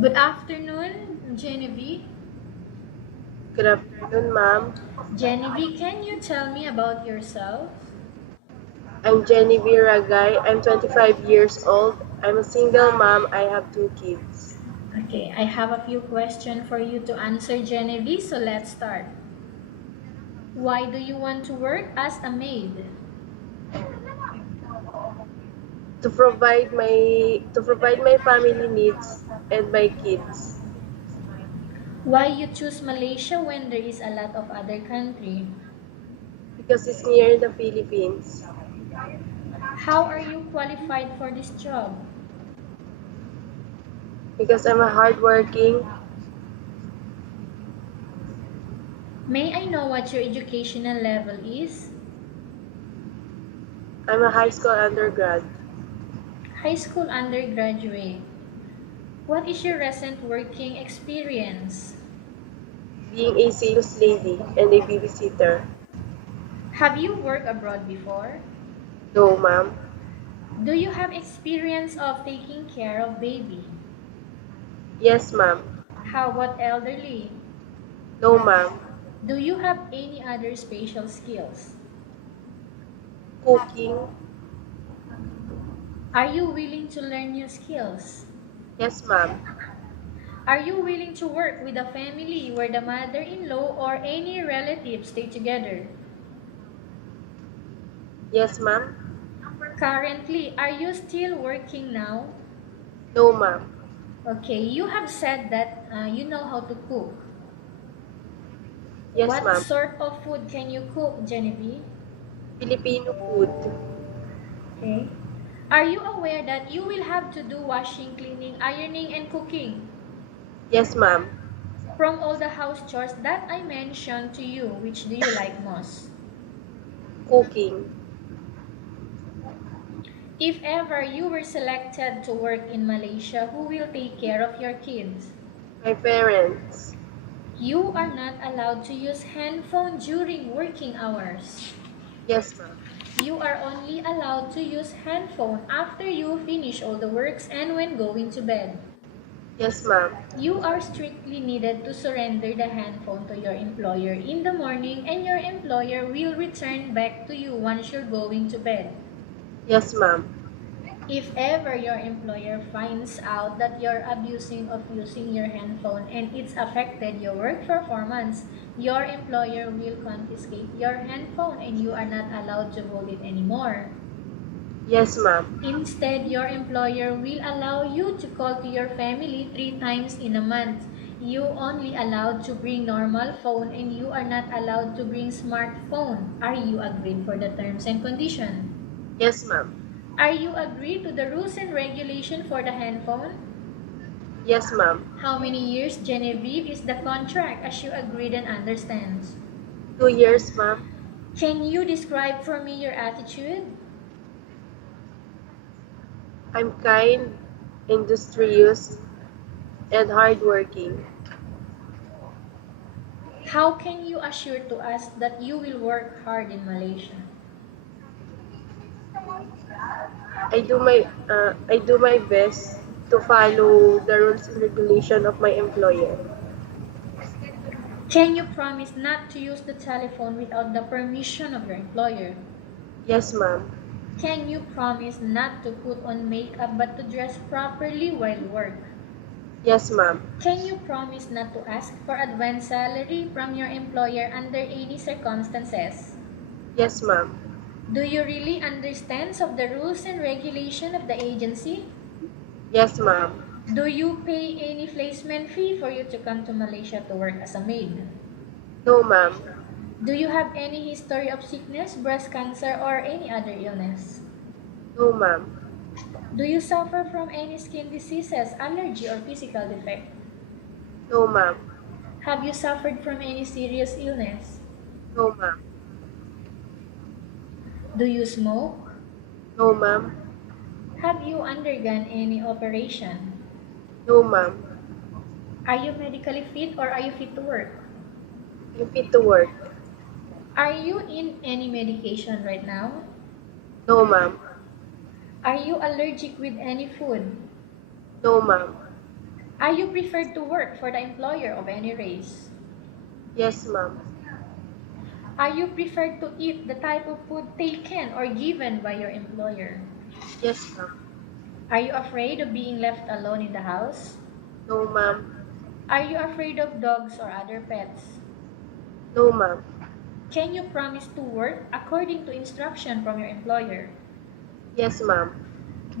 Good afternoon, Jennevy. Good afternoon, ma'am. Jennevy, can you tell me about yourself? I'm Jennevy Ragay. I'm 25 years old. I'm a single mom. I have two kids. Okay, I have a few questions for you to answer, Jennevy, so let's start. Why do you want to work as a maid? To provide my family needs and my kids Why you choose Malaysia when there is a lot of other country? because it's near the Philippines. How are you qualified for this job? Because I'm a hardworking. May I know what your educational level is? I'm a high school undergrad. High school undergraduate. What is your recent working experience? Being a sales lady and a babysitter. Have you worked abroad before? No, ma'am. Do you have experience of taking care of baby? Yes, ma'am. How about elderly? No, ma'am. Do you have any other special skills? Cooking. Are you willing to learn new skills? Yes, ma'am. Are you willing to work with a family where the mother-in-law or any relatives stay together? Yes, ma'am. Currently, are you still working now? No, ma'am. Okay, you have said that you know how to cook. Yes, What ma'am. sort of food can you cook, Genevieve? Filipino food. Okay. Are you aware that you will have to do washing, cleaning, ironing, and cooking? Yes, ma'am. From all the house chores that I mentioned to you, which do you like most? Cooking. If ever you were selected to work in Malaysia, who will take care of your kids? My parents. You are not allowed to use handphone during working hours. Yes, ma'am. You are only allowed to use handphone after you finish all the works and when going to bed. Yes, ma'am. You are strictly needed to surrender the handphone to your employer in the morning and your employer will return back to you once you're going to bed. Yes, ma'am. If ever your employer finds out that you're abusing of using your handphone and it's affected your work performance, your employer will confiscate your handphone and you are not allowed to hold it anymore. Yes, ma'am. Instead, your employer will allow you to call to your family 3 times in a month. You only allowed to bring normal phone and you are not allowed to bring smartphone. Are you agreed for the terms and condition? Yes, ma'am. Are you agreed to the rules and regulation for the handphone? Yes, ma'am. How many years, Genevieve, is the contract as you agreed and understand? 2 years, ma'am. Can you describe for me your attitude? I'm kind, industrious, and hardworking. How can you assure to us that you will work hard in Malaysia? I do my best to follow the rules and regulation of my employer. Can you promise not to use the telephone without the permission of your employer? Yes, ma'am. Can you promise not to put on makeup but to dress properly while work? Yes, ma'am. Can you promise not to ask for advance salary from your employer under any circumstances? Yes, ma'am. Do you really understand of the rules and regulation of the agency? Yes, ma'am. Do you pay any placement fee for you to come to Malaysia to work as a maid? No, ma'am. Do you have any history of sickness, breast cancer, or any other illness? No, ma'am. Do you suffer from any skin diseases, allergy, or physical defect? No, ma'am. Have you suffered from any serious illness? No, ma'am. Do you smoke? No, ma'am. Have you undergone any operation? No, ma'am. Are you medically fit or are you fit to work? I'm fit to work. Are you in any medication right now? No, ma'am. Are you allergic with any food? No, ma'am. Are you preferred to work for the employer of any race? Yes, ma'am. Are you preferred to eat the type of food taken or given by your employer? Yes, ma'am. Are you afraid of being left alone in the house? No, ma'am. Are you afraid of dogs or other pets? No, ma'am. Can you promise to work according to instruction from your employer? Yes, ma'am.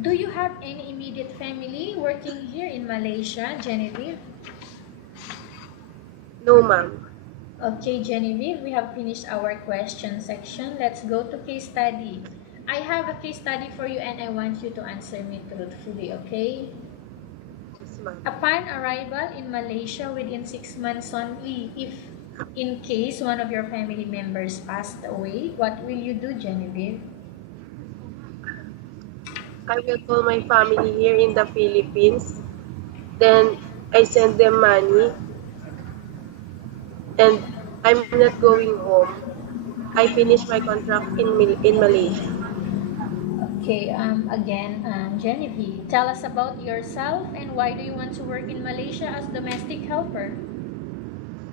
Do you have any immediate family working here in Malaysia, Genevieve? No, ma'am. Okay, Genevieve, we have finished our question section. Let's go to case study. I have a case study for you and I want you to answer me truthfully, okay? Yes, ma'am. Upon arrival in Malaysia within 6 months only, if in case one of your family members passed away, what will you do, Genevieve? I will call my family here in the Philippines. Then I send them money and I'm not going home. I finish my contract in Malaysia. Okay, Genevieve, tell us about yourself and why do you want to work in Malaysia as domestic helper?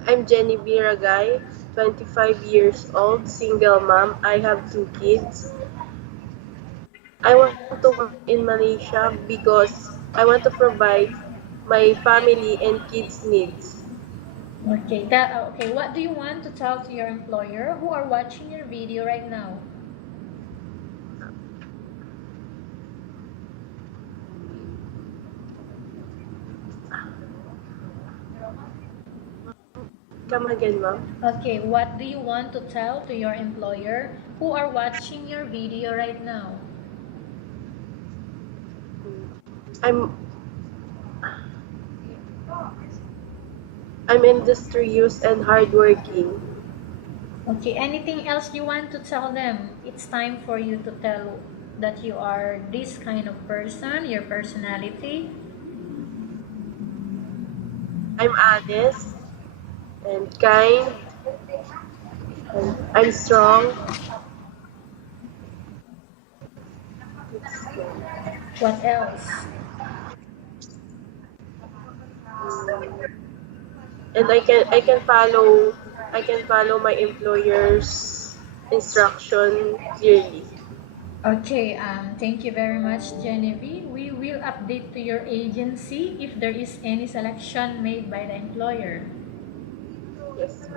I'm Jennevy Ragay, 25 years old, single mom. I have two kids. I want to work in Malaysia because I want to provide my family and kids' needs. Okay, what do you want to tell to your employer who are watching your video right now? Come again, ma'am. Okay, what do you want to tell to your employer who are watching your video right now? I'm I'm industrious and hardworking. Okay, anything else you want to tell them? It's time for you to tell that you are this kind of person, your personality. I'm honest and kind. And I'm strong. What else? And I can follow my employer's instruction clearly. Okay, thank you very much, Genevieve. We will update to your agency if there is any selection made by the employer. Yes.